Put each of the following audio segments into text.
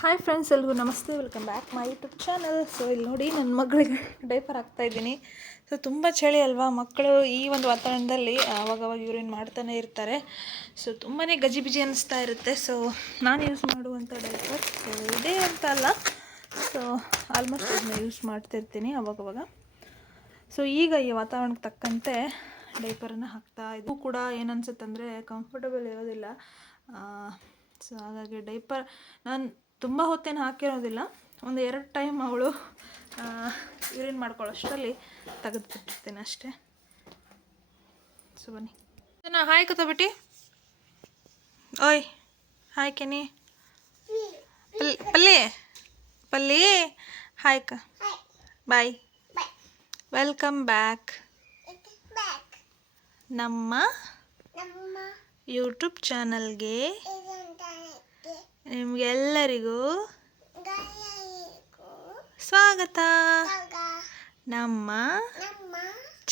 Hi friends ಎಲ್ರಿಗೂ ನಮಸ್ತೆ. Welcome back my YouTube channel so ಇಲ್ಲಿ ನೋಡಿ ನನ್ನ ಮಗಳಿಗೆ ಡೈಪರ್ ಹಾಕ್ತಾಯಿದ್ದೀನಿ ಸೊ ತುಂಬ ಚಳಿ ಅಲ್ವಾ? ಮಕ್ಕಳು ಈ ಒಂದು ವಾತಾವರಣದಲ್ಲಿ ಅವಾಗವಾಗ ಇವ್ರೇನು ಮಾಡ್ತಾನೆ ಇರ್ತಾರೆ. ಸೊ ತುಂಬಾ ಗಜಿಬಿಜಿ ಅನ್ನಿಸ್ತಾ ಇರುತ್ತೆ. ಸೊ ನಾನು ಯೂಸ್ ಮಾಡುವಂಥ ಡೈಪರ್ ಸೊ ಇದೇ ಅಂತ ಅಲ್ಲ. ಸೊ ಆಲ್ಮೋಸ್ಟ್ ಇದನ್ನ ಯೂಸ್ ಮಾಡ್ತಿರ್ತೀನಿ ಅವಾಗವಾಗ ಸೊ ಈಗ ಈ ವಾತಾವರಣಕ್ಕೆ ತಕ್ಕಂತೆ ಡೈಪರನ್ನು ಹಾಕ್ತಾ ಇದು ಕೂಡ ಏನನ್ಸುತ್ತೆ ಅಂದರೆ ಕಂಫರ್ಟಬಲ್ ಇರೋದಿಲ್ಲ. ಸೊ ಹಾಗಾಗಿ ಡೈಪರ್ ನಾನು ತುಂಬ ಹೊತ್ತೇನು ಹಾಕಿರೋದಿಲ್ಲ. ಒಂದು ಎರಡು ಟೈಮ್ ಅವಳು ಯೂರಿನ್ ಮಾಡ್ಕೊಳ್ಳೋಷ್ಟರಲ್ಲಿ ತೆಗೆದುಬಿಟ್ಟಿರ್ತೀನಿ ಅಷ್ಟೇ. ಸೊ ಬನ್ನಿ. ನಾ ಹಾಯ್ ಕತ್ತಬಿಟ್ಟಿ ಓಯ್ ಹಾಯ್ ಕೆನಿ. ಪಲ್ ಪಲ್ಲಿ. ಪಲ್ಲಿ ಹಾಯ್ ಕ. ಬಾಯ್. ವೆಲ್ಕಮ್ ಬ್ಯಾಕ್ ನಮ್ಮ ಯೂಟ್ಯೂಬ್ ಚಾನಲ್ಗೆ ನಿಮಗೆಲ್ಲರಿಗೂ ಸ್ವಾಗತ. ನಮ್ಮ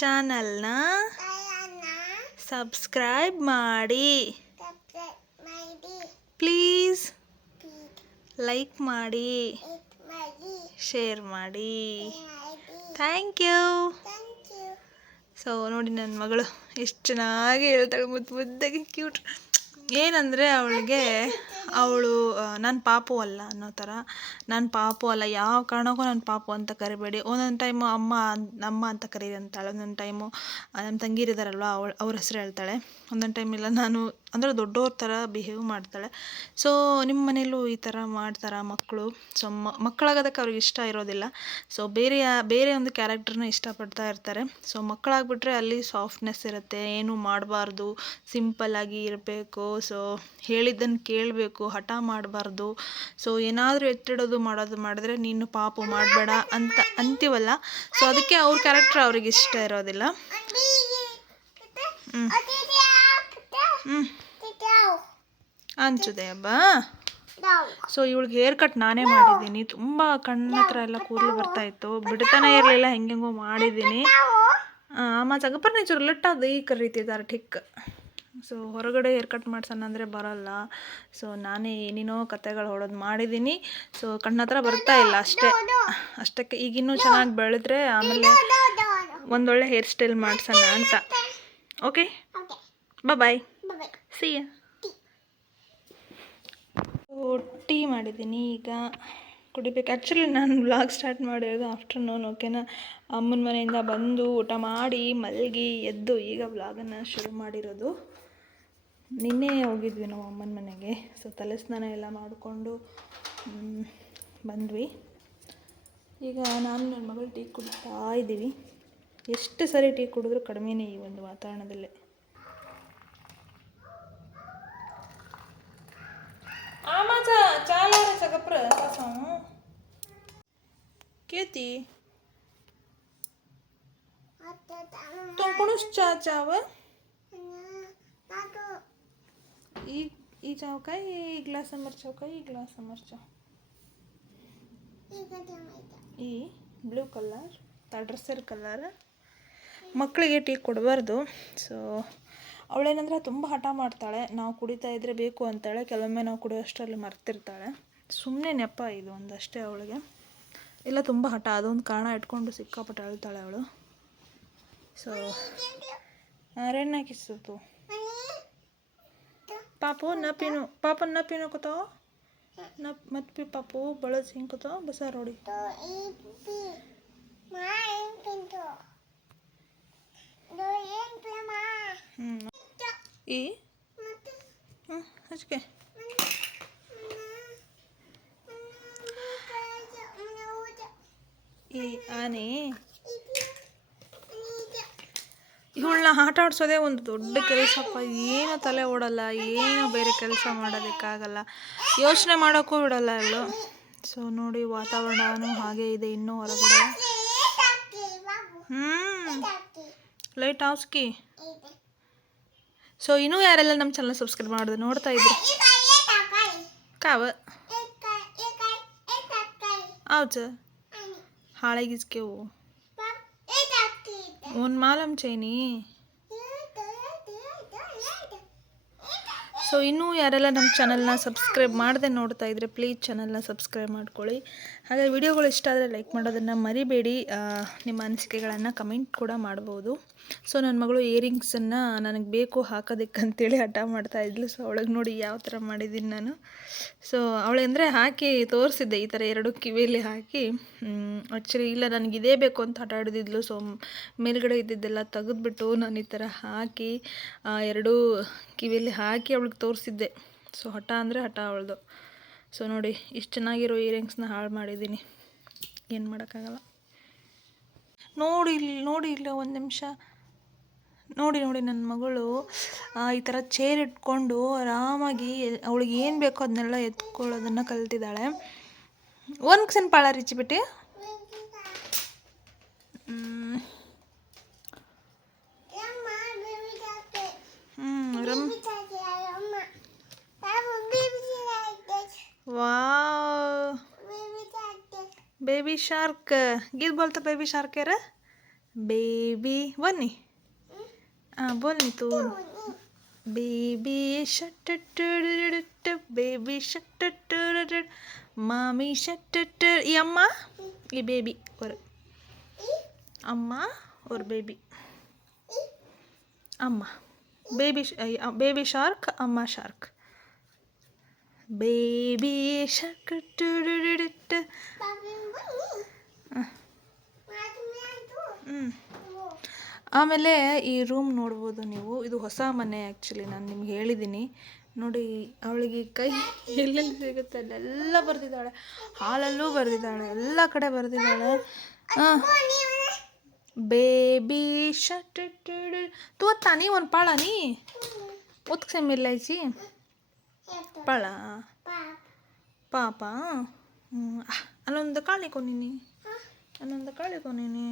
ಚಾನಲ್ನ ಸಬ್ಸ್ಕ್ರೈಬ್ ಮಾಡಿ. ಪ್ಲೀಸ್ ಲೈಕ್ ಮಾಡಿ. ಶೇರ್ ಮಾಡಿ. Thank you. ಸೊ ನೋಡಿ ನನ್ನ ಮಗಳು ಎಷ್ಟು ಚೆನ್ನಾಗಿ ಹೇಳ್ತಾಳೆ. ಮುದ್ದು ಮುದ್ದಾಗಿ ಕ್ಯೂಟ್ ಏನಂದರೆ ಅವಳಿಗೆ ಅವಳು ನಾನು ಪಾಪು ಅಲ್ಲ ಅನ್ನೋ ಥರ ನಾನು ಪಾಪು ಅಲ್ಲ, ಯಾವ ಕಾರಣಕ್ಕೂ ನಾನು ಪಾಪು ಅಂತ ಕರಿಬೇಡಿ. ಒಂದೊಂದು ಟೈಮು ಅಮ್ಮ ಅಮ್ಮ ಅಂತ ಕರೀರಿ ಅಂತಾಳೆ. ಒಂದೊಂದು ಟೈಮು ನಮ್ಮ ತಂಗಿರಿದಾರಲ್ವ, ಅವಳು, ಅವ್ರ ಹೆಸ್ರು ಹೇಳ್ತಾಳೆ. ಒಂದೊಂದು ಟೈಮ್ ಇಲ್ಲ ನಾನು ಅಂದರೆ ದೊಡ್ಡವ್ರ ಥರ ಬಿಹೇವ್ ಮಾಡ್ತಾಳೆ ಸೊ ನಿಮ್ಮ ಮನೆಯಲ್ಲೂ ಈ ಥರ ಮಾಡ್ತಾರ ಮಕ್ಕಳು ಸೊ ಮಕ್ಕಳಾಗೋದಕ್ಕೆ ಅವ್ರಿಗೆ ಇಷ್ಟ ಇರೋದಿಲ್ಲ ಸೊ ಬೇರೆ ಬೇರೆ ಒಂದು ಕ್ಯಾರೆಕ್ಟರ್ನ ಇಷ್ಟಪಡ್ತಾ ಇರ್ತಾರೆ ಸೊ ಮಕ್ಕಳಾಗ್ಬಿಟ್ರೆ ಅಲ್ಲಿ ಸಾಫ್ಟ್ನೆಸ್ ಇರುತ್ತೆ ಏನು ಮಾಡಬಾರ್ದು ಸಿಂಪಲ್ಲಾಗಿ ಇರಬೇಕು ಸೊ ಹೇಳಿದ್ದನ್ನು ಕೇಳಬೇಕು ಹಠ ಮಾಡಬಾರ್ದು ಸೊ ಏನಾದರೂ ಎತ್ತಿಡೋದು ಮಾಡೋದು ಮಾಡಿದ್ರೆ ನೀನು ಪಾಪು ಮಾಡಬೇಡ ಅಂತ ಅಂತೀವಲ್ಲ ಸೊ ಅದಕ್ಕೆ ಅವ್ರ ಕ್ಯಾರೆಕ್ಟರ್ ಅವ್ರಿಗೆ ಇಷ್ಟ ಇರೋದಿಲ್ಲ ಹ್ಞೂ ಹ್ಞೂ ಅನ್ಸುದೆ ಹಬ್ಬ ಸೊ ಇವಳಿಗೆ ಹೇರ್ ಕಟ್ ನಾನೇ ಮಾಡಿದ್ದೀನಿ. ತುಂಬ ಕಣ್ಣ ಹತ್ರ ಎಲ್ಲ ಕೂದಲು ಬರ್ತಾ ಇತ್ತು. ಬಿಡ್ತಾನೆ ಇರಲಿಲ್ಲ ಹೆಂಗೆಂಗೋ ಮಾಡಿದ್ದೀನಿ. ಆಮ ನೀಚೂರು ಲಿಟ್ಟ ಅದು ಈ ಕರೀತಿದ್ದಾರೆ ಠಿಕ್ ಸೊ ಹೊರಗಡೆ ಹೇರ್ ಕಟ್ ಮಾಡ್ಸೋಣ ಅಂದರೆ ಬರಲ್ಲ. ಸೊ ನಾನೇ ಏನೇನೋ ಕತೆಗಳು ಹೊಡೋದು ಮಾಡಿದ್ದೀನಿ. ಸೊ ಕಣ್ಣತ್ರ ಬರ್ತಾ ಇಲ್ಲ ಅಷ್ಟೇ. ಅಷ್ಟಕ್ಕೆ ಈಗಿನ್ನೂ ಚೆನ್ನಾಗಿ ಬೆಳೆದ್ರೆ ಆಮೇಲೆ ಒಂದೊಳ್ಳೆ ಹೇರ್ ಸ್ಟೈಲ್ ಮಾಡ್ಸೋಣ ಅಂತ. ಓಕೆ ಬಾಯ್ ಸಿ ಟೀ ಮಾಡಿದ್ದೀನಿ ಈಗ. ಕುಡಿಬೇಕು. ಆ್ಯಕ್ಚುಲಿ ನಾನು ವ್ಲಾಗ್ ಸ್ಟಾರ್ಟ್ ಮಾಡಿರೋದು ಆಫ್ಟರ್ನೂನ್ ಓಕೆನಾ ಅಮ್ಮನ ಮನೆಯಿಂದ ಬಂದು ಊಟ ಮಾಡಿ ಮಲಗಿ ಎದ್ದು ಈಗ ವ್ಲಾಗನ್ನು ಶುರು ಮಾಡಿರೋದು. ನಿನ್ನೆ ಹೋಗಿದ್ವಿ ನಾವು ಅಮ್ಮನ ಮನೆಗೆ. ಸೊ ತಲೆ ಸ್ನಾನ ಎಲ್ಲ ಮಾಡಿಕೊಂಡು ಬಂದ್ವಿ. ಈಗ ನಾನು ನನ್ನ ಮಗಳು ಟೀ ಕುಡಿತಾ ಇದ್ದೀವಿ. ಎಷ್ಟು ಸರಿ ಟೀ ಕುಡಿದ್ರೂ ಕಡಿಮೆನೇ ಈ ಒಂದು ವಾತಾವರಣದಲ್ಲೇ. आमाचा चाला रे सगळं प्र कसं किती तो कोणच चा चाव ಈ ಈ ಚಾವಕ ಈ ಗ್ಲಾಸ್ ನಂಬರ್ ಚೌಕ ಈ ಗ್ಲಾಸ್ ನಂಬರ್ ಚಾವ್ ಈ ಬ್ಲೂ ಕಲರ್ ಡ್ರೆಸ್ಸರ್ ಕಲರ್ ಮಕ್ಕಳಿಗೆ ಟೀ ಕೊಡಬಾರ್ದು ಸೊ ಅವಳೇನಂದ್ರೆ ತುಂಬ ಹಠ ಮಾಡ್ತಾಳೆ, ನಾವು ಕುಡಿತಾ ಇದ್ದರೆ ಬೇಕು ಅಂತಾಳೆ. ಕೆಲವೊಮ್ಮೆ ನಾವು ಕುಡಿಯೋಷ್ಟರಲ್ಲಿ ಮರ್ತಿರ್ತಾಳೆ. ಸುಮ್ಮನೆ ನೆಪ ಇದು ಒಂದಷ್ಟೇ ಅವಳಿಗೆ. ಇಲ್ಲ, ತುಂಬ ಹಠ, ಅದೊಂದು ಕಾರಣ ಇಟ್ಕೊಂಡು ಸಿಕ್ಕಾಪಟ್ಟೆ ಅಳ್ತಾಳೆ ಅವಳು. ಸೊ ರೆಣ್ಣ ಕಿಸ್ತು ಪಾಪು ನಪಿನು ಪಿನು ಪಾಪ ಕೂತಾವ? ನಪ್ ಮತ್ ಪಿ, ಪಾಪು ಬಳಸ್ ಹಿಂಗೆ ಕೂತಾವ? ಬಸ ರೋಡಿ. ಹ್ಞೂ ಈ ಹ್ಞೂ ಈ ಆನೆ ಇವಳನ್ನ ಆಟ ಆಡಿಸೋದೇ ಒಂದು ದೊಡ್ಡ ಕೆಲಸಪ್ಪ. ಏನು ತಲೆ ಓಡಲ್ಲ, ಏನು ಬೇರೆ ಕೆಲಸ ಮಾಡೋದಕ್ಕಾಗಲ್ಲ. ಯೋಚನೆ ಮಾಡೋಕ್ಕೂ ಬಿಡಲ್ಲ ಇವಳು. ಸೊ ನೋಡಿ ವಾತಾವರಣವೂ ಹಾಗೆ ಇದೆ ಇನ್ನೂ ಹೊರಗಡೆ. ಹ್ಞೂ ಲೈಟ್ ಹೌಸ್ಕಿ ಸೊ ಇನ್ನೂ ಯಾರೆಲ್ಲ ನಮ್ಮ ಚಾನಲ್ ಸಬ್ಸ್ಕ್ರೈಬ್ ಮಾಡೋದು ನೋಡ್ತಾ ಇದ್ರು? ಕಾವ. ಹೌದು. ಹಾಳೆಗಿಸ್ಕೆವು. ಒಂದು ಮಾಲಮ್ ಚೈನಿ. ಸೊ ಇನ್ನೂ ಯಾರೆಲ್ಲ ನಮ್ಮ ಚಾನಲ್ನ ಸಬ್ಸ್ಕ್ರೈಬ್ ಮಾಡದೆ ನೋಡ್ತಾ ಇದ್ರೆ ಪ್ಲೀಸ್ ಚಾನಲ್ನ ಸಬ್ಸ್ಕ್ರೈಬ್ ಮಾಡ್ಕೊಳ್ಳಿ. ಹಾಗೆ ವಿಡಿಯೋಗಳು ಇಷ್ಟ ಆದರೆ ಲೈಕ್ ಮಾಡೋದನ್ನು ಮರಿಬೇಡಿ. ನಿಮ್ಮ ಅನಿಸಿಕೆಗಳನ್ನು ಕಮೆಂಟ್ ಕೂಡ ಮಾಡ್ಬೋದು. ಸೊ ನನ್ನ ಮಗಳು ಇಯರಿಂಗ್ಸನ್ನು ನನಗೆ ಬೇಕು ಹಾಕೋದಕ್ಕಂತೇಳಿ ಹಠ ಮಾಡ್ತಾ ಇದ್ಲು. ಸೊ ಅವಳಿಗೆ ನೋಡಿ ಯಾವ ಥರ ಮಾಡಿದ್ದೀನಿ ನಾನು. ಸೊ ಅವಳೆಂದರೆ ಹಾಕಿ ತೋರಿಸಿದ್ದೆ ಈ ಥರ ಎರಡು ಕಿವಿಯಲ್ಲಿ ಹಾಕಿ. ಆ್ಯಕ್ಚುಲಿ ಇಲ್ಲ, ನನಗೆ ಇದೇ ಬೇಕು ಅಂತ ಹಠ ಹಿಡಿದಿದ್ಲು. ಸೊ ಮೇಲ್ಗಡೆ ಇದ್ದಿದ್ದೆಲ್ಲ ತೆಗೆದ್ಬಿಟ್ಟು ನಾನು ಈ ಥರ ಹಾಕಿ ಎರಡೂ ಕಿವಿಯಲ್ಲಿ ಹಾಕಿ ಅವಳಿಗೆ ತೋರಿಸಿದ್ದೆ. ಸೊ ಹಠ ಅಂದರೆ ಹಠ ಅವಳದು. ಸೊ ನೋಡಿ, ಇಷ್ಟು ಚೆನ್ನಾಗಿರೋ ಇಯರಿಂಗ್ಸ್ನ ಹಾಳು ಮಾಡಿದ್ದೀನಿ. ಏನು ಮಾಡೋಕ್ಕಾಗಲ್ಲ. ನೋಡಿ ಇಲ್ಲಿ, ನೋಡಿ ಇಲ್ಲ ಒಂದು ನಿಮಿಷ. ನೋಡಿ ನೋಡಿ ನನ್ನ ಮಗಳು ಈ ಥರ ಚೇರ್ ಇಟ್ಕೊಂಡು ಆರಾಮಾಗಿ ಅವಳಿಗೆ ಏನು ಬೇಕೋ ಅದನ್ನೆಲ್ಲ ಎತ್ಕೊಳ್ಳೋದನ್ನು ಕಲ್ತಿದ್ದಾಳೆ. ಒನ್ಕ್ಸನ್ ಪಾಳ ರಿಚಿಬಿಟ್ಟು ಬೇಬಿ ಶಾರ್ಕ್ ಗೀತ್ ಬೋಲ್ತಾ ಬೇಬಿ ಶಾರ್ಕ್ ಯಾರ? ಬೇಬಿ ಬನ್ನಿ. বলনি তো বেবি বেবি মামি ఈ అమ్మ ఈ బేబీ ஒரு అమ్మ ஒரு బేబీ అమ్మ బేబీ బేబీ షార్క్ అమ్మ షార్క్ బేబీ షార్క్ టు ಆಮೇಲೆ ಈ ರೂಮ್ ನೋಡ್ಬೋದು ನೀವು. ಇದು ಹೊಸ ಮನೆ ಆ್ಯಕ್ಚುಲಿ ನಾನು ನಿಮ್ಗೆ ಹೇಳಿದ್ದೀನಿ ನೋಡಿ, ಅವಳಿಗೆ ಕೈ ಎಲ್ಲೆಲ್ಲಿ ಸಿಗುತ್ತೆ ಅಲ್ಲೆಲ್ಲ ಬರೆದಿದ್ದಾಳೆ. ಹಾಲಲ್ಲೂ ಬರೆದಿದ್ದಾಳೆ. ಎಲ್ಲ ಕಡೆ ಬರೆದಿದ್ದಾಳೆ. ಹಾಂ ಬೇಬಿ ಶಟ್ ತು ನೀ ಒಂದು ಪಾಳ, ನೀ? ಉತ್ಕ ಐಚಿ. ಪಾಳ. ಪಾಪ. ಹ್ಞೂ ಅಲ್ಲೊಂದು ಕಾಳಿ ಕೊನಿನಿ ಅಲ್ಲೊಂದು ಕಾಳಿ ಕೊನಿನಿ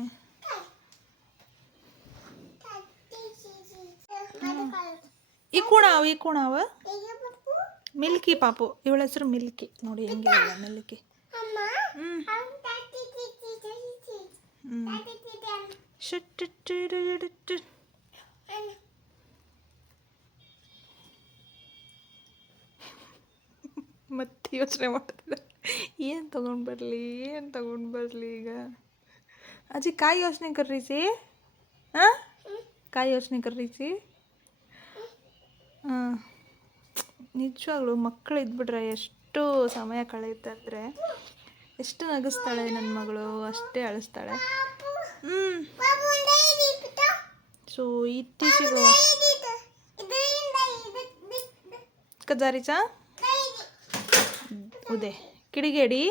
ಇಕ್ಕುಣಾವ್ ಅವ ಮಿಲ್ಕಿ ಪಾಪು. ಇವಳ ಹೆಸರು ಮಿಲ್ಕಿ. ನೋಡಿ ಹೆಂಗೆ ಇಲ್ಲ ಮಿಲ್ಕಿ. ಮತ್ತೆ ಯೋಚನೆ ಮಾಡ್ತಿದ್ದ. ಏನು ತಗೊಂಡು ಬರಲಿ, ಏನು ತಗೊಂಡು ಬರಲಿ ಈಗ? ಅಜ್ಜಿ, ಕಾಯಿ ಯೋಚನೆ ಕರ್ರೀಸಿ ಹಾಂ? ಕಾಯಿ ಯೋಚನೆ ಕರ್ರೀಸಿ ನಿಜವಾಗ್ಲೂ ಮಕ್ಕಳು ಇದ್ಬಿಟ್ರೆ ಎಷ್ಟು ಸಮಯ ಕಳೆಯುತ್ತೆ ಎಷ್ಟು ನಗಿಸ್ತಾಳೆ ನನ್ನ ಮಗಳು, ಅಷ್ಟೇ ಅಳಿಸ್ತಾಳೆ. ಸೊ ಇತ್ತೀಚೆಗೆ ಕಜಾರಿಚಾ? ಉದೇ. ಕಿಡಿಗೇಡಿ?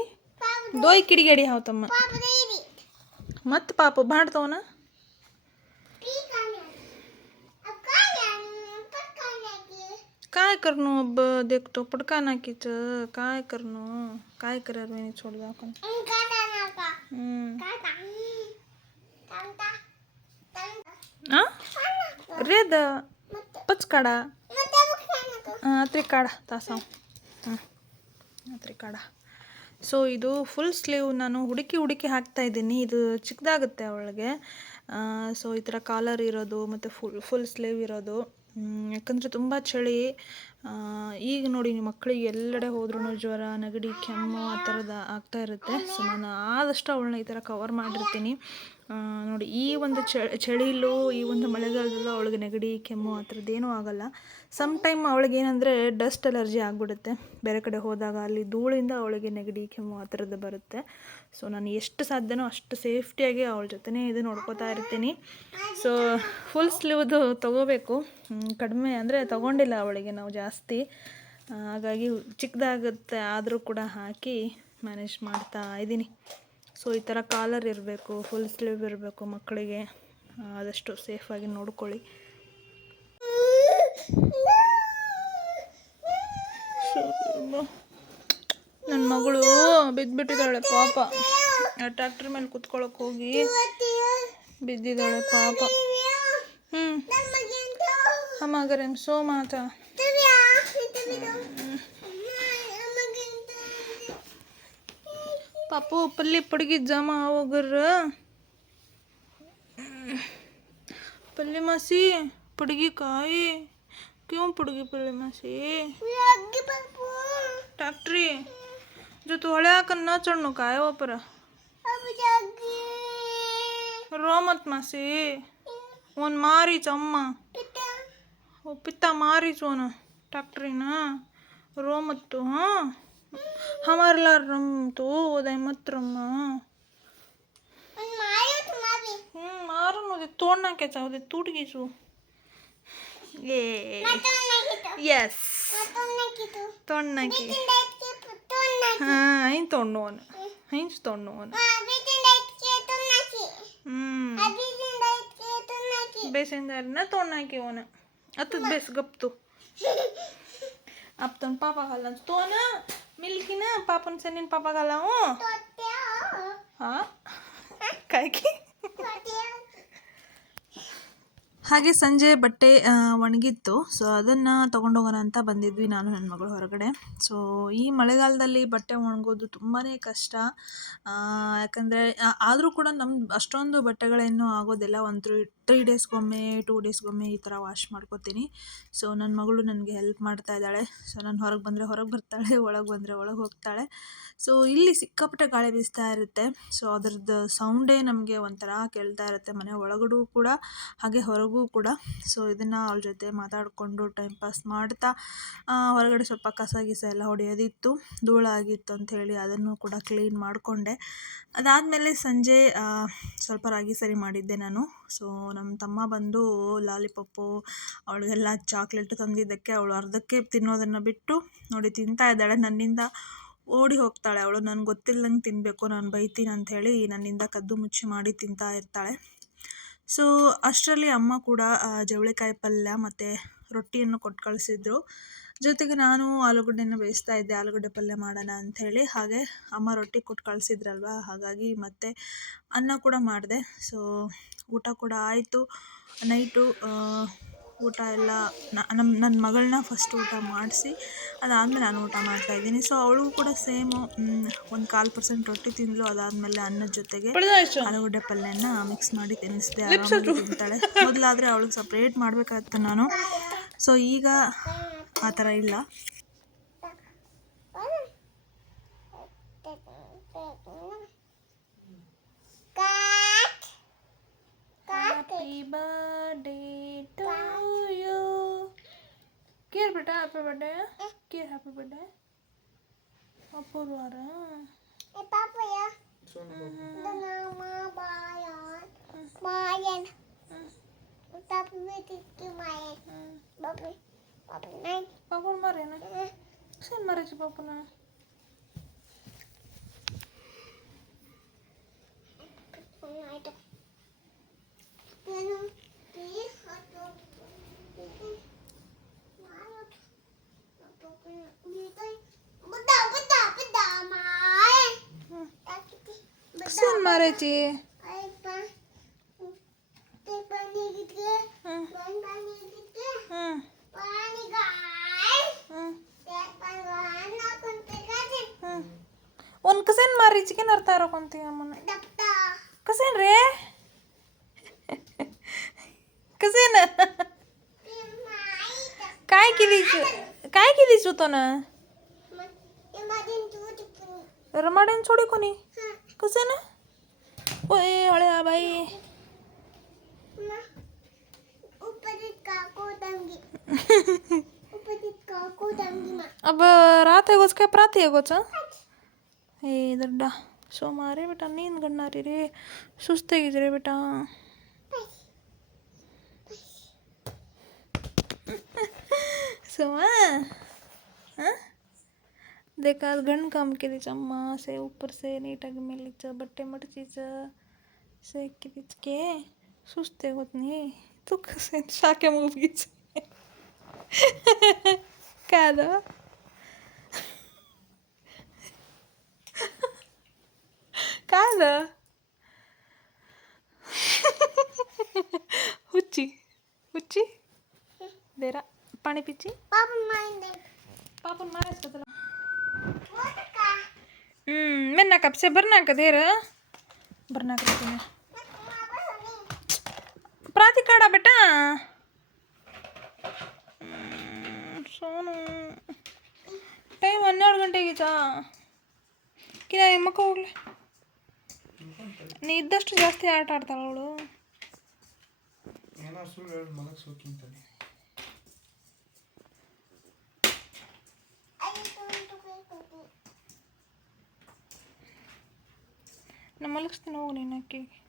ದೋಯ್ ಕಿಡಿಗೇಡಿ ಹಾವತಮ್ಮ ಮತ್ತೆ ಪಾಪ ಮಾಡ್ತವನ काय करनो अब देख तो पटका ना कीच काय करनो काय करार मैंने छोड़ दिया अपन हम्म आ रेद पच काढा ಅತ್ರಿ ಕಾಡ ತಾಸಾವ್ ಹ್ಞೂ ಅತ್ರಿ ಕಾಡ ಸೊ ಇದು ಫುಲ್ ಸ್ಲೀವ್ ನಾನು ಹುಡುಕಿ ಹುಡುಕಿ ಹಾಕ್ತಾ ಇದ್ದೀನಿ ಇದು ಚಿಕ್ಕದಾಗುತ್ತೆ ಅವಳಿಗೆ ಸೊ ಈ ಥರ ಕಾಲರ್ ಇರೋದು ಮತ್ತು ಫುಲ್ ಫುಲ್ ಸ್ಲೀವ್ ಇರೋದು ಮ್, ಯಾಕಂದರೆ ತುಂಬ ಚಳಿ. ಈಗ ನೋಡಿ ಮಕ್ಕಳಿಗೆ ಎಲ್ಲೆಡೆ ಹೋದ್ರೂ ಜ್ವರ, ನೆಗಡಿ, ಕೆಮ್ಮು ಆ ಥರದ ಆಗ್ತಾ ಇರುತ್ತೆ. ಸೊ ನಾನು ಆದಷ್ಟು ಅವಳನ್ನ ಈ ಥರ ಕವರ್ ಮಾಡಿರ್ತೀನಿ. ನೋಡಿ ಈ ಒಂದು ಚಳಿಲೂ, ಈ ಒಂದು ಮಳೆಗಾಲದಲ್ಲೂ ಅವಳಿಗೆ ನೆಗಡಿ, ಕೆಮ್ಮು ಆ ಥರದ್ದೇನೂ ಆಗಲ್ಲ. ಸಮ್ ಟೈಮ್ ಅವಳಿಗೆ ಏನಂದರೆ ಡಸ್ಟ್ ಅಲರ್ಜಿ ಆಗಿಬಿಡುತ್ತೆ. ಬೇರೆ ಕಡೆ ಹೋದಾಗ ಅಲ್ಲಿ ಧೂಳಿಂದ ಅವಳಿಗೆ ನೆಗಡಿ, ಕೆಮ್ಮು ಆ ಥರದ್ದು ಬರುತ್ತೆ. ಸೊ ನಾನು ಎಷ್ಟು ಸಾಧ್ಯನೋ ಅಷ್ಟು ಸೇಫ್ಟಿಯಾಗಿ ಅವಳ ಜೊತೆನೇ ಇದು ನೋಡ್ಕೋತಾ ಇರ್ತೀನಿ. ಸೊ ಫುಲ್ ಸ್ಲೀವ್ದು ತೊಗೋಬೇಕು. ಕಡಿಮೆ ಅಂದರೆ ತೊಗೊಂಡಿಲ್ಲ ಅವಳಿಗೆ ನಾವು ಜಾಸ್ತಿ. ಆ, ಹಾಗಾಗಿ ಚಿಕ್ಕದಾಗುತ್ತೆ ಆದರೂ ಕೂಡ ಹಾಕಿ ಮ್ಯಾನೇಜ್ ಮಾಡ್ತಾ ಇದ್ದೀನಿ. ಸೊ ಈ ಥರ ಕಾಲರ್ ಇರಬೇಕು ಫುಲ್ ಸ್ಲೀವ್ ಇರಬೇಕು ಮಕ್ಕಳಿಗೆ. ಆದಷ್ಟು ಸೇಫಾಗಿ ನೋಡ್ಕೊಳ್ಳಿ. ನನ್ನ ಮಗಳು ಬಿದ್ದುಬಿಟ್ಟಿದ್ದಾಳೆ ಪಾಪ. ಟ್ರ್ಯಾಕ್ಟ್ರ್ ಮೇಲೆ ಕುತ್ಕೊಳ್ಳೋಕೆ ಹೋಗಿ ಬಿದ್ದಿದ್ದಾಳೆ ಪಾಪ. ಹ್ಞೂ ಹಮ್ಮ ಸೋ ಮಾತಾ ಪಾಪು, ಪಲ್ಲಿ ಪಡ್ಗಿ ಜಮ ಹೋಗರ. ಪಲ್ಲಿ ಮಾಸಿ, ಪಡ್ಗಿ ಕಾಯಿ, ಕ್ಯೂ ಪಡ್ಗಿ ಪಲ್ಲಿ ಮಾಸಿ. ಟ್ಯಾಕ್ಟ್ರಿ ಜೊತೆ ಹೊಳೆ ಹಾಕನ್ನ ಚಣ್ಣು ಕಾಯ ಒಪ್ಪರ ರೋಮತ್ ಮಾಸಿ, ಒಂದು ಮಾರೀಚ್ ಅಮ್ಮ ಒಪ್ಪಿತ್ತ ಮಾರೀಚ್ ಅವನು ಡಾಕ್ಟ್ರಿನ ರೋ ಮತ್ತು ಹಾಂ ಹಮಾರಲ್ಲ ರಮ್ತು ಉದಯ ಮತ್ ರಮ್ಮ ಹ್ಞೂ ಮಾರನು ಅದು ತೋಡ್ನಾಕೆ ಚಾವ್ದೆ ತೂಟ್ಗೀಸು ಏ ಎಸ್ ತೊಣ್ಣಾಕಿ ಹಾಂ ಐನ್ ತೊಣ್ಣು ಅವನು ಐನ್ಸ್ ತೊಣ್ಣು అప్తను పాప కలం తోన మిల్కిన పాపను సరే నేను పాప కలము కాకి ಹಾಗೆ ಸಂಜೆ ಬಟ್ಟೆ ಒಣಗಿತ್ತು. ಸೊ ಅದನ್ನು ತೊಗೊಂಡೋಗೋಣ ಅಂತ ಬಂದಿದ್ವಿ ನಾನು ನನ್ನ ಮಗಳು ಹೊರಗಡೆ. ಸೊ ಈ ಮಳೆಗಾಲದಲ್ಲಿ ಬಟ್ಟೆ ಒಣಗೋದು ತುಂಬಾ ಕಷ್ಟ. ಯಾಕಂದರೆ ಆದರೂ ಕೂಡ ನಮ್ಮ ಅಷ್ಟೊಂದು ಬಟ್ಟೆಗಳೇನು ಆಗೋದಿಲ್ಲ. ಒಂದು ತ್ರೀ ತ್ರೀ ಡೇಸ್ಗೊಮ್ಮೆ, ಟೂ ಡೇಸ್ಗೊಮ್ಮೆ ಈ ಥರ ವಾಶ್ ಮಾಡ್ಕೋತೀನಿ. ಸೊ ನನ್ನ ಮಗಳು ನನಗೆ ಹೆಲ್ಪ್ ಮಾಡ್ತಾ ಇದ್ದಾಳೆ. ಸೊ ನಾನು ಹೊರಗೆ ಬಂದರೆ ಹೊರಗೆ ಬರ್ತಾಳೆ, ಒಳಗೆ ಬಂದರೆ ಒಳಗೆ ಹೋಗ್ತಾಳೆ. ಸೊ ಇಲ್ಲಿ ಸಿಕ್ಕಾಪಟ್ಟೆ ಗಾಳಿ ಬೀಸ್ತಾ ಇರುತ್ತೆ. ಸೊ ಅದ್ರದ್ದು ಸೌಂಡೇ ನಮಗೆ ಒಂಥರ ಕೇಳ್ತಾ ಇರುತ್ತೆ. ಮನೆ ಒಳಗಡೆ ಕೂಡ ಹಾಗೆ ಹೊರಗೂ ಕೂಡ. ಸೊ ಇದನ್ನು ಅವ್ಳ ಜೊತೆ ಮಾತಾಡಿಕೊಂಡು ಟೈಮ್ ಪಾಸ್ ಮಾಡ್ತಾ ಹೊರಗಡೆ ಸ್ವಲ್ಪ ಕಸ ಗಿಸ ಎಲ್ಲ ಹೊಡೆಯೋದಿತ್ತು, ಧೂಳಾಗಿತ್ತು ಅಂತ ಹೇಳಿ ಅದನ್ನು ಕೂಡ ಕ್ಲೀನ್ ಮಾಡಿಕೊಂಡೆ. ಅದಾದಮೇಲೆ ಸಂಜೆ ಸ್ವಲ್ಪ ರಾಗಿ ಸರಿ ಮಾಡಿದ್ದೆ ನಾನು. ಸೊ ನಮ್ಮ ತಮ್ಮ ಬಂದು ಲಾಲಿಪಪ್ಪು, ಅವಳಿಗೆಲ್ಲ ಚಾಕ್ಲೇಟ್ ತಂದಿದ್ದಕ್ಕೆ ಅವಳು ಅರ್ಧಕ್ಕೆ ತಿನ್ನೋದನ್ನು ಬಿಟ್ಟು ನೋಡಿ ತಿಂತಾ ಇದ್ದಾಳೆ. ನನ್ನಿಂದ ಓಡಿ ಹೋಗ್ತಾಳೆ. ಅವಳು ನನಗೆ ಗೊತ್ತಿಲ್ಲದಂಗೆ ತಿನ್ನಬೇಕು ನಾನು ಬೈತೀನಿ ಅಂಥೇಳಿ ನನ್ನಿಂದ ಕದ್ದು ಮುಚ್ಚಿ ಮಾಡಿ ತಿಂತಾ ಇರ್ತಾಳೆ. ಸೊ ಅಷ್ಟರಲ್ಲಿ ಅಮ್ಮ ಕೂಡ ಜವಳಿಕಾಯಿ ಪಲ್ಯ ಮತ್ತು ರೊಟ್ಟಿಯನ್ನು ಕೊಟ್ಟು ಕಳಿಸಿದ್ರು. ಜೊತೆಗೆ ನಾನು ಆಲೂಗಡ್ಡೆನ ಬೇಯಿಸ್ತಾ ಇದ್ದೆ, ಆಲೂಗಡ್ಡೆ ಪಲ್ಯ ಮಾಡೋಣ ಅಂಥೇಳಿ. ಹಾಗೆ ಅಮ್ಮ ರೊಟ್ಟಿ ಕೊಟ್ಟು ಕಳಿಸಿದ್ರಲ್ವ? ಹಾಗಾಗಿ ಮತ್ತೆ ಅನ್ನ ಕೂಡ ಮಾಡಿದೆ. ಸೊ ಊಟ ಕೂಡ ಆಯಿತು. ನೈಟು ಊಟ ಎಲ್ಲ ನಮ್ಮ ನನ್ನ ಮಗಳನ್ನ ಫಸ್ಟ್ ಊಟ ಮಾಡಿಸಿ ಅದಾದಮೇಲೆ ನಾನು ಊಟ ಮಾಡ್ತಾಯಿದ್ದೀನಿ ಸೊ ಅವಳು ಕೂಡ ಸೇಮು ಒಂದು ಕಾಲು ಪರ್ಸೆಂಟ್ ರೊಟ್ಟಿ ತಿಂದಳು ಅದಾದಮೇಲೆ ಅನ್ನದ ಜೊತೆಗೆ ಆಲೂಗಡ್ಡೆ ಪಲ್ಯನ ಮಿಕ್ಸ್ ಮಾಡಿ ತಿನ್ನಿಸಿದೆ. ತಿಂತಾಳೆ. ಮೊದಲಾದರೆ ಅವಳಿಗೆ ಸಪ್ರೇಟ್ ಮಾಡಬೇಕಾಗಿತ್ತು ನಾನು. ಸೊ ಈಗ ಆ ಥರ ಇಲ್ಲ happy birthday to you care ಬೇಟ happy birthday care happy birthday ಅಪೂರ್ವಾರ ಪಾಪನ ಮಾರೇನ ಸೇನ್ ಮಾರೇಚಿ ಪಾಪನ ಸೇನ್ ಮಾರೇಚಿ ಹ್ಞೂ Kasihan Mareci. Un kesen mari cikin artaro konti amun. Kesen re? Kesen? Kai kili su? Kai kili su tona? Ramadan cuci kuni. Ramadan cuci kuni? कसं ना होय हळ्या बाई अब रात है उसके काय प्रात है कुछ हाँ? ए दड्डा सो मारे बेटा नींद गणनारी रे रे। सुस्ते गिज रे बेटा। सोमा हाँ? हाँ? देखा घन काम केली अम्मा से ऊपर से नीटग मेलीचं बट्टे मटचीचं से कितीच के? सुस्ते होत नाही. तू कसे शाक्या मुवीच काय काय हुची हुची देरा पाणी पिची? पापून मारायचं का तुला? ಹ್ಮ್ ಮೆನ್ನ ಕಪ್ಸೆ ಬರ್ನಾಕ ದೇರ ಬರ್ನಾಕ ಪ್ರಾತಿ ಕಾಡಾ ಹ್ಮ್. ಸೋನು. ಟೈಮ್ ಹನ್ನೆರಡು ಗಂಟೆಗೀತಾ ಕಿನ ಮಕ್ಕ ಹೋಗ್ಲಿ. ನೀ ಇದ್ದಷ್ಟು ಜಾಸ್ತಿ ಆಟ ಆಡ್ತಾಳ ಅವಳು. ಏನೋ ಸುಳ್ಳು ಹೇಳಿ ಮಗ ಸೋಕಿಂತಾನೆ ನಾ ಮಲಗಿಸ್ತೀನಿ ಹೋಗು ನೀನು ಅಕ್ಕಿಗೆ